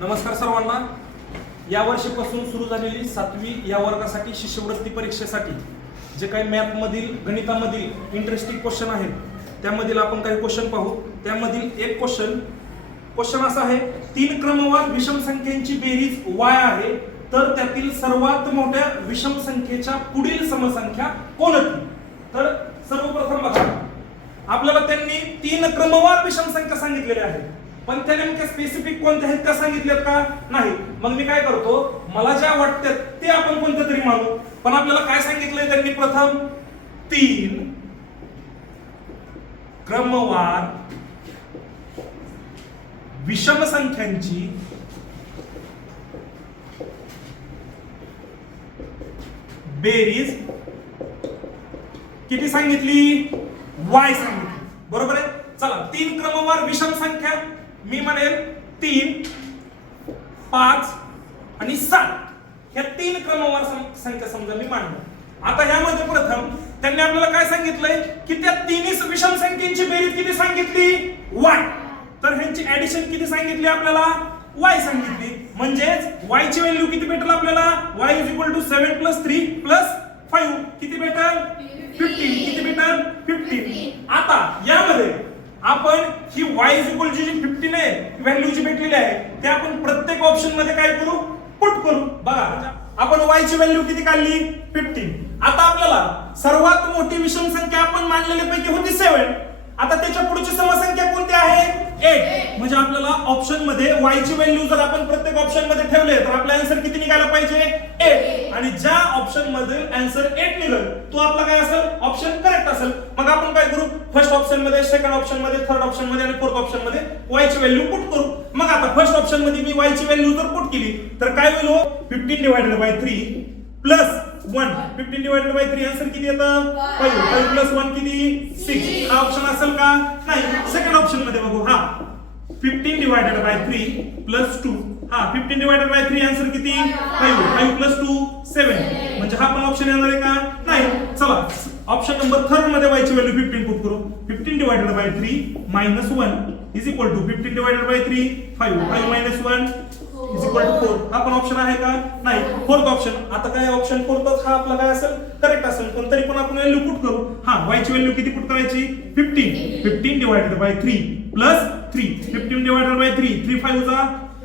नमस्कार सर्वांना. या वर्षीपासून सुरू झालेली 7वी या वर्गासाठी शिष्यवृत्ती परीक्षेसाठी जे काही मॅथमधील गणितामधील इंटरेस्टिंग क्वेश्चन आहेत त्यामधील आपण काही क्वेश्चन पाहू. त्यामधील एक क्वेश्चन असा आहे, 3 क्रमवार विषम संख्यांची बेरीज y आहे, तर त्यातील सर्वात मोठ्या विषम संख्येच्या पुढील समसंख्या कोणती? तर सर्वप्रथम बघा, आपल्याला त्यांनी 3 क्रमवार विषम संख्या सांगितलेल्या आहेत, पण त्या नेमक्या स्पेसिफिक कोणत्या आहेत त्या सांगितल्यात का नाही. मग मी काय करतो, मला ज्या वाटतात ते आपण कोणतं तरी मानू. पण आपल्याला काय सांगितलंय त्यांनी, प्रथम 3 क्रमवार विषम संख्यांची बेरीज किती सांगितली? y सांगितली. बरोबर आहे. चला, 3 क्रमवार विषम संख्या मी म्हणेल 3, 5 आणि 7 ह्या 3 क्रमवार संख्या समजा मी मांडल्या. आता ह्यामध्ये प्रथम त्यांनी आपल्याला काय सांगितलंय की त्या तिन्ही विषम संख्येची बेरीज किती सांगितली? y. तर ह्यांची ऍडिशन किती सांगितली आपल्याला? y सांगितली. म्हणजेच y ची व्हॅल्यू किती भेटेल आपल्याला? y 7 + 3 + 5 किती भेटेल? 15. किती भेटेल? 15. आता यामध्ये आपण ही y जी 15 आहे व्हॅल्यू जी भेटलेली आहे ते आपण प्रत्येक ऑप्शन मध्ये काय करू? पुट करू. बघा, आपण y ची व्हॅल्यू किती काढली? 15. आता आपल्याला सर्वात मोठी विषम संख्या आपण मानलेल्या पैकी होती 7. आता त्याच्या पुढची समसंख्या कोणती आहे? 8. म्हणजे आपल्याला ऑप्शन मध्ये y ची व्हॅल्यू जर आपण प्रत्येक ऑप्शन मध्ये ठेवले तर आपला आन्सर किती निघायला पाहिजे? 8. आणि ज्या ऑप्शन मध्ये आन्सर 8 निघेल तो आपला काय असेल? ऑप्शन करेक्ट असेल. मग आपण काय करू? फर्स्ट ऑप्शन मध्ये, सेकंड ऑप्शन मध्ये, थर्ड ऑप्शन मध्ये आणि फोर्थ ऑप्शन मध्ये y ची व्हॅल्यू पुट करू. मग आता फर्स्ट ऑप्शन मध्ये मी y ची व्हॅल्यू जर पुट केली तर काय होईल? 15/3 प्लस 1. 15/3 आन्सर किती येतं? 5. 5 + 1 किती? 6. हा ऑप्शन असेल का? नाही. सेकंड ऑप्शन मध्ये बघू. हा 15/3 + 2. हा 15/3 आन्सर किती? 5. 5 + 2 7. म्हणजे हा पण ऑप्शन येणार आहे का? नाही. चला, ऑप्शन नंबर 3 मध्ये y ची व्हॅल्यू 15 पुट करू. 15/3 - 1 = 15/3 5. 5 - 1 = 4. हा पण ऑप्शन आहे का? नाही. Fourth option. आता काय ऑप्शन फोर्थ हा आपला काय असेल? करेक्ट असेल. पण तरी पण आपण व्हॅल्यू पुट करू. हा y ची व्हॅल्यू किती पुट करायची? 15. 15/3 + 3. 15/3 3 5 =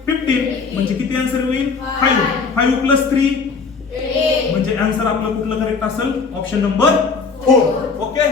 15. म्हणजे किती आन्सर होईल? 5. 5 + 3 म्हणजे आन्सर आपलं कुठलं करेक्ट असेल? Option number 4. ओके.